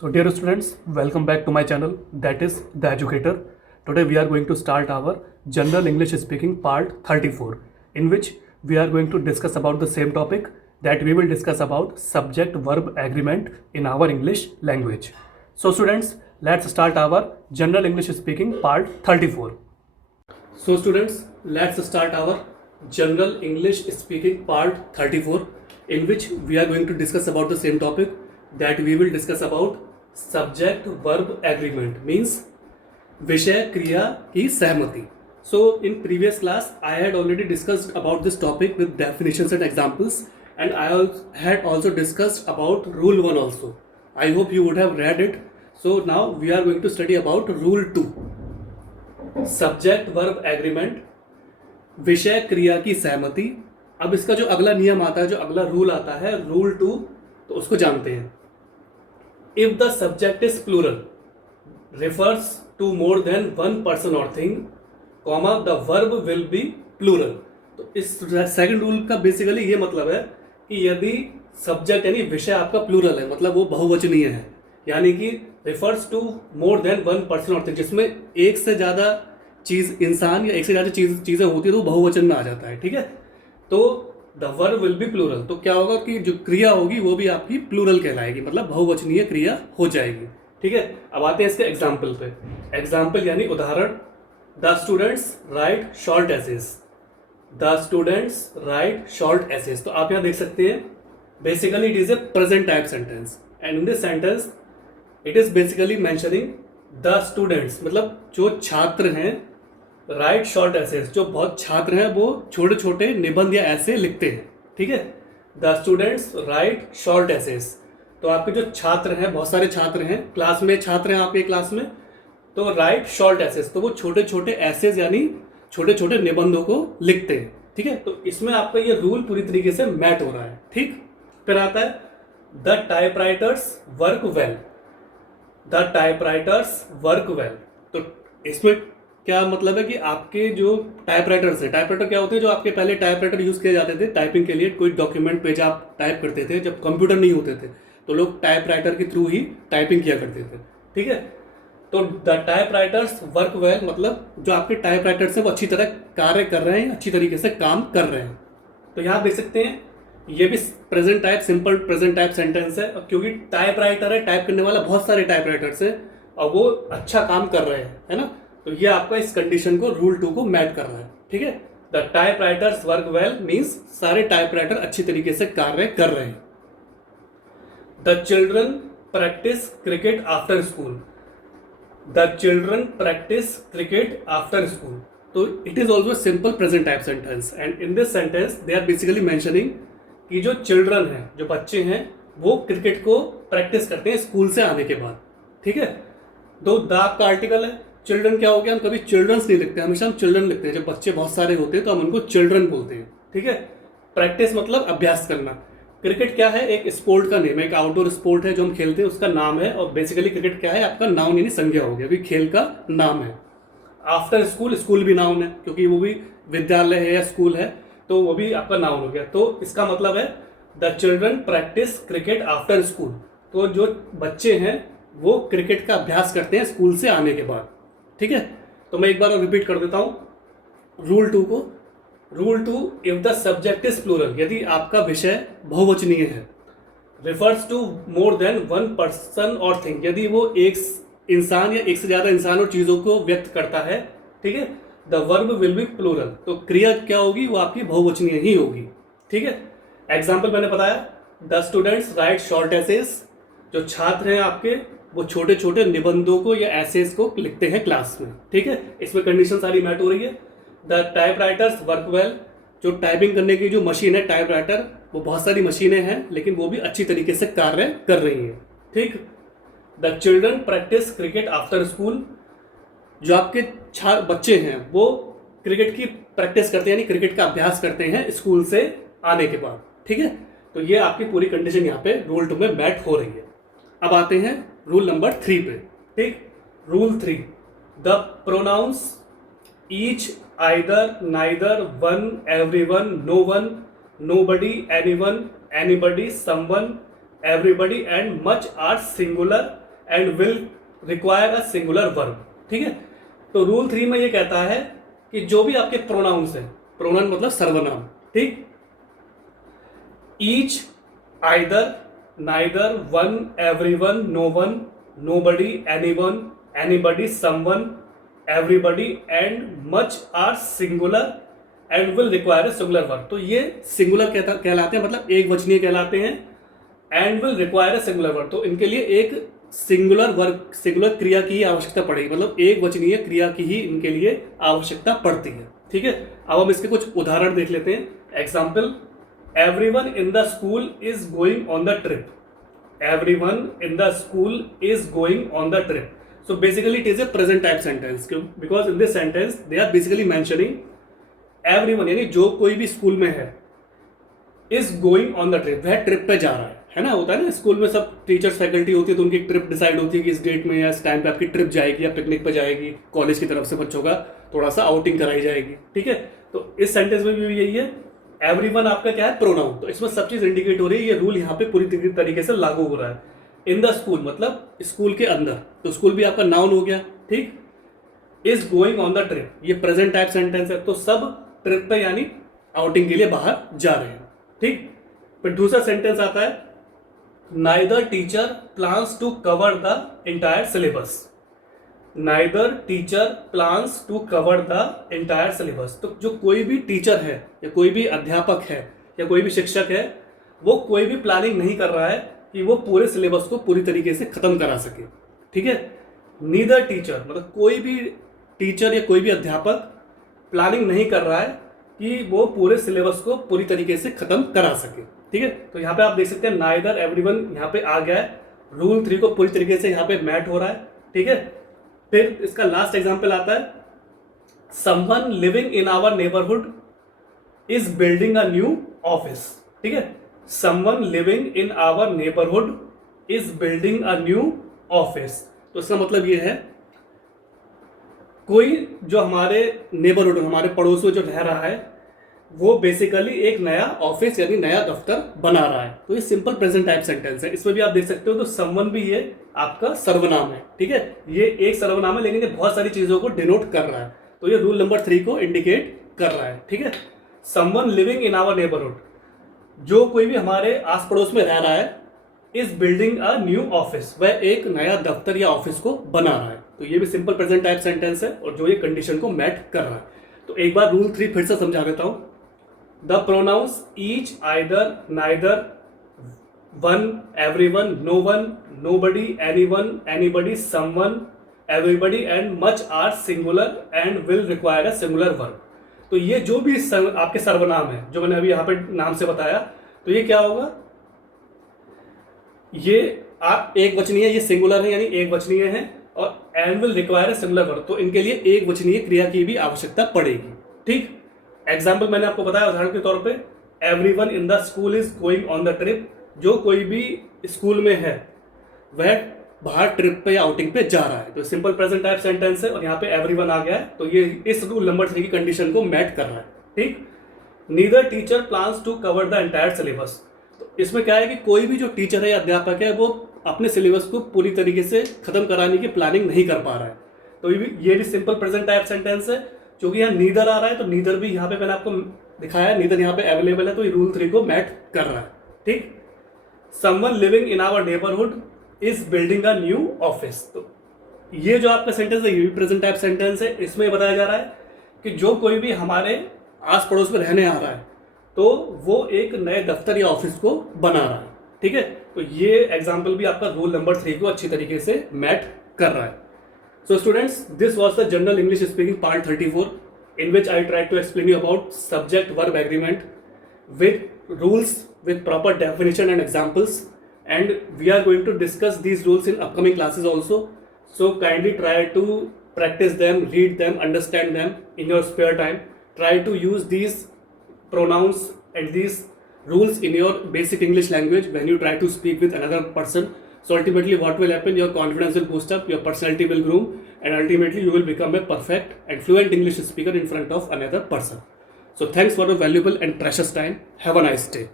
So dear students, welcome back to my channel, that is The Educator. Today we are going to start our General English Speaking part 34, in which we are going to discuss about the same topic, that we will discuss about subject verb agreement in our English language. So students, let's start our General English Speaking part 34. So students, let's start our General English Speaking part 34, in which we are going to discuss about the same topic, that we will discuss about subject verb agreement means विषय क्रिया की सहमति. So in previous class I had already discussed about this topic with definitions and examples, and I had also discussed about rule 1 also. I hope you would have read it. So now we are going to study about rule 2, subject verb agreement, विषय क्रिया की सहमति. अब इसका जो अगला नियम आता है, जो अगला रूल आता है, रूल 2, तो उसको जानते हैं. If the subject is plural, refers to more than one person or thing, comma, the verb will be plural. तो इस सेकंड रूल का बेसिकली ये मतलब है कि यदि सब्जेक्ट यानी विषय आपका प्लूरल है, मतलब वो बहुवचनीय है, यानी कि refers to more than one person or thing, जिसमें एक से ज़्यादा चीज़, इंसान या एक से ज़्यादा चीज़ें होती है, तो बहुवचन में आ जाता है. ठीक है, तो the verb will be plural. तो क्या होगा कि जो क्रिया होगी वो भी आपकी प्लूरल कहलाएगी, मतलब बहुवचनीय क्रिया हो जाएगी. ठीक है, अब आते हैं इसके एग्जाम्पल पे. एग्जाम्पल यानी उदाहरण. The students write short essays. The students write short essays. तो आप यहाँ देख सकते हैं, basically it is a present type sentence, and in this sentence it is basically mentioning the students, मतलब जो छात्र हैं, राइट शॉर्ट एसेज, जो बहुत छात्र हैं वो छोटे छोटे निबंध या ऐसे लिखते हैं. ठीक है, the students write short essays. तो आपके जो छात्र हैं, बहुत सारे छात्र हैं, क्लास में छात्र हैं आपके क्लास में, तो राइट शॉर्ट एसेज, तो वो छोटे छोटे एसेज यानी छोटे छोटे निबंधों को लिखते हैं. ठीक है, तो इसमें आपका ये रूल पूरी तरीके से मैट हो रहा है. ठीक, फिर आता है the typewriters work well. The typewriters work well. तो इसमें क्या मतलब है कि आपके जो टाइपराइटर्स है, टाइपराइटर क्या होते हैं, जो आपके पहले टाइपराइटर यूज़ किए जाते थे टाइपिंग के लिए, कोई डॉक्यूमेंट पेज आप टाइप करते थे, जब कंप्यूटर नहीं होते थे तो लोग टाइपराइटर के थ्रू ही टाइपिंग किया करते थे. ठीक है, तो द टाइपराइटर्स वर्क वेल, मतलब जो आपके टाइपराइटर्स हैं वो अच्छी तरह कार्य कर रहे हैं, अच्छी तरीके से काम कर रहे हैं. तो यहाँ देख सकते हैं, ये भी present type, simple present type sentence है, क्योंकि टाइपराइटर है, टाइप करने वाला बहुत सारे टाइपराइटर्स है और वो अच्छा काम कर रहे हैं, है ना. तो ये आपका इस कंडीशन को, रूल 2 को मैच कर रहा है. ठीक है, the typewriters work well means सारे टाइपराइटर अच्छी तरीके से कार्य कर रहे हैं. The children practice cricket after school. The children practice cricket after school. तो it is also simple present type sentence, and in this sentence they are basically mentioning कि जो चिल्ड्रन हैं, जो बच्चे हैं, वो क्रिकेट को प्रैक्टिस करते हैं स्कूल से आने के बाद. ठीक है, दो द आपका आर्टिकल है. चिल्ड्रन क्या हो गया, हम कभी चिल्ड्रंस नहीं लिखते, हमेशा हम चिल्ड्रन लिखते हैं. जब बच्चे बहुत सारे होते हैं तो हम उनको चिल्ड्रन बोलते हैं. ठीक है, प्रैक्टिस मतलब अभ्यास करना. क्रिकेट क्या है, एक स्पोर्ट का नेम है, एक आउटडोर स्पोर्ट है जो हम खेलते हैं, उसका नाम है. और बेसिकली क्रिकेट क्या है, आपका नाउन यानी संज्ञा हो गया, अभी खेल का नाम है. आफ्टर स्कूल, स्कूल भी नाउन है, क्योंकि वो भी विद्यालय है या स्कूल है, तो वो भी आपका नाउन हो गया. तो इसका मतलब है the children practice cricket after school. तो जो बच्चे हैं वो क्रिकेट का अभ्यास करते हैं स्कूल से आने के बाद. ठीक है, तो मैं एक बार और रिपीट कर देता हूं रूल 2 को. Rule 2, if the subject is plural, यदि आपका विषय बहुवचनीय है, refers to more than one person और थिंग, यदि वो एक इंसान या एक से ज्यादा इंसान और चीजों को व्यक्त करता है. ठीक है, the verb will be plural, तो क्रिया क्या होगी, वो आपकी बहुवचनीय ही होगी. ठीक है, एग्जाम्पल मैंने बताया, the students write short essays, जो छात्र हैं आपके वो छोटे छोटे निबंधों को या एसेज को लिखते हैं क्लास में. ठीक है, इसमें कंडीशन सारी मैच हो रही है. द टाइपराइटर्स वर्क वेल, जो टाइपिंग करने की जो मशीन है टाइपराइटर, वो बहुत सारी मशीनें हैं लेकिन वो भी अच्छी तरीके से कार्य कर रही हैं. ठीक, the children practice cricket after school, जो आपके बच्चे हैं वो क्रिकेट की प्रैक्टिस करते हैं, यानी क्रिकेट का अभ्यास करते हैं स्कूल से आने के बाद. ठीक है, तो ये आपकी पूरी कंडीशन यहाँ पे रूल 2 में मैच हो रही है. अब आते हैं रूल नंबर 3 पे. ठीक, rule 3, the pronouns each, either, neither, one, everyone, no one, nobody, anyone, anybody, someone, everybody and much are singular and will require a singular verb. ठीक है, तो रूल 3 में ये कहता है कि जो भी आपके प्रोनाउंस हैं, प्रोनाउन मतलब सर्वनाम, ठीक, each, either, neither, one, everyone, no one, nobody, anyone, anybody, someone, everybody and much are singular and will require a singular verb. तो ये सिंगुलर कहलाते हैं, मतलब एक वचनीय कहलाते हैं, and will require a singular verb. तो इनके लिए एक सिंगुलर वर्ब, सिंगुलर क्रिया की ही आवश्यकता पड़ेगी, मतलब एक वचनीय क्रिया की ही इनके लिए आवश्यकता पड़ती है। ठीक है, अब हम इसके कुछ उदाहरण देख लेते हैं। Example, everyone in the school is going on the trip. Everyone in the school is going on the trip. So basically it is a present type sentence, because in this sentence they are basically mentioning everyone, यानी जो कोई भी school में है, is going on the trip, वह trip पे जा रहा है ना। होता है ना स्कूल में सब टीचर्स फैकल्टी होती है, तो उनकी ट्रिप डिसाइड होती है कि इस डेट में या इस टाइम पे आपकी ट्रिप जाएगी या पिकनिक पे जाएगी, कॉलेज की तरफ से बच्चों का थोड़ा सा आउटिंग कराई जाएगी। ठीक है, तो इस सेंटेंस में भी यही है, एवरीवन आपका क्या है, प्रोनाउन, तो इसमें सब चीज इंडिकेट हो रही है, ये रूल यहाँ पे पूरी तरीके से लागू हो रहा है। इन द स्कूल मतलब स्कूल के अंदर, तो स्कूल भी आपका नाउन हो गया। ठीक, is going on the trip, ये प्रेजेंट टाइप सेंटेंस है, तो सब ट्रिप पे यानी आउटिंग के लिए बाहर जा रहे हैं। ठीक, फिर दूसरा सेंटेंस आता है, neither teacher plans to cover the entire syllabus. Neither teacher plans to cover the entire syllabus. तो जो कोई भी टीचर है या कोई भी अध्यापक है या कोई भी शिक्षक है, वो कोई भी प्लानिंग नहीं कर रहा है कि वो पूरे सिलेबस को पूरी तरीके से खत्म करा सके। ठीक है, नीदर टीचर मतलब कोई भी टीचर या कोई भी अध्यापक प्लानिंग नहीं कर रहा है कि वो पूरे सिलेबस को पूरी तरीके से खत्म करा सके। ठीक है, तो यहाँ पे आप देख सकते हैं नाइदर, एवरीवन यहाँ पे आ गया है, रूल 3 को पूरी तरीके से यहाँ पे मैट हो रहा है। ठीक है, फिर इसका लास्ट एग्जाम्पल आता है, someone living in our neighbourhood is building a new office. ठीक है, someone living in our neighbourhood is building a new office. तो इसका मतलब ये है, कोई जो हमारे नेबरहुड, हमारे पड़ोस में जो रह रहा है, वो बेसिकली एक नया ऑफिस यानी नया दफ्तर बना रहा है। तो ये सिंपल प्रेजेंट टाइप सेंटेंस है। इसमें भी आप देख सकते हो, तो समवन भी ये आपका सर्वनाम है। ठीक है, ये एक सर्वनाम है, लेकिन ये बहुत सारी चीजों को डिनोट कर रहा है, तो ये रूल नंबर 3 को इंडिकेट कर रहा है। ठीक है, someone living in our neighbourhood, जो कोई भी हमारे आस पड़ोस में रह रहा है, is building a new office, वह एक नया दफ्तर या ऑफिस को बना रहा है। तो ये भी सिंपल प्रेजेंट टाइप सेंटेंस है, और जो ये कंडीशन को मैट कर रहा है। तो एक बार रूल 3 फिर से समझा देता हूं। The pronouns each, either, neither, one, everyone, no one, nobody, anyone, anybody, someone, everybody and much are singular and will require a singular verb. तो ये जो भी आपके सर्वनाम है, जो मैंने अभी यहाँ पे नाम से बताया, तो ये क्या होगा, ये आप एक वचनीय, ये सिंगुलर है यानी एक वचनीय है, और and will require a singular verb, तो इनके लिए एक वचनीय क्रिया की भी आवश्यकता पड़ेगी। ठीक, एग्जाम्पल मैंने आपको बताया उदाहरण के तौर पे, everyone in the school is going on the trip, जो कोई भी स्कूल में है वह बाहर ट्रिप पे या आउटिंग पे जा रहा है। तो सिंपल प्रेजेंट टाइप सेंटेंस है, और यहाँ पे एवरीवन आ गया है, तो ये इस रूल नंबर 3 की कंडीशन को मैट कर रहा है। ठीक, neither teacher plans to cover the entire syllabus. तो इसमें क्या है कि कोई भी जो टीचर है या अध्यापक है, वो अपने सिलेबस को पूरी तरीके से खत्म कराने की प्लानिंग नहीं कर पा रहा है। तो ये भी सिंपल प्रेजेंट टाइप सेंटेंस है। क्योंकि यहाँ नीदर आ रहा है, तो नीदर भी यहाँ पे मैंने आपको दिखाया, नीदर यहाँ पे अवेलेबल है, तो ये रूल 3 को मैट कर रहा है। ठीक, someone living in our neighbourhood is building a new office. तो ये जो आपका सेंटेंस है, ये भी प्रेजेंट टाइप सेंटेंस है। इसमें बताया जा रहा है कि जो कोई भी हमारे आस पड़ोस में रहने आ रहा है, तो वो एक नए दफ्तर या ऑफिस को बना रहा है। ठीक है, तो ये एग्जाम्पल भी आपका रूल नंबर 3 को अच्छी तरीके से मैट कर रहा है। So students, this was the general English speaking part 34, in which I tried to explain you about subject verb agreement with rules, with proper definition and examples, and we are going to discuss these rules in upcoming classes also. So kindly try to practice them, read them, understand them in your spare time. Try to use these pronouns and these rules in your basic English language when you try to speak with another person. So ultimately what will happen, your confidence will boost up, your personality will groom, and ultimately you will become a perfect and fluent English speaker in front of another person. So thanks for your valuable and precious time. Have a nice day.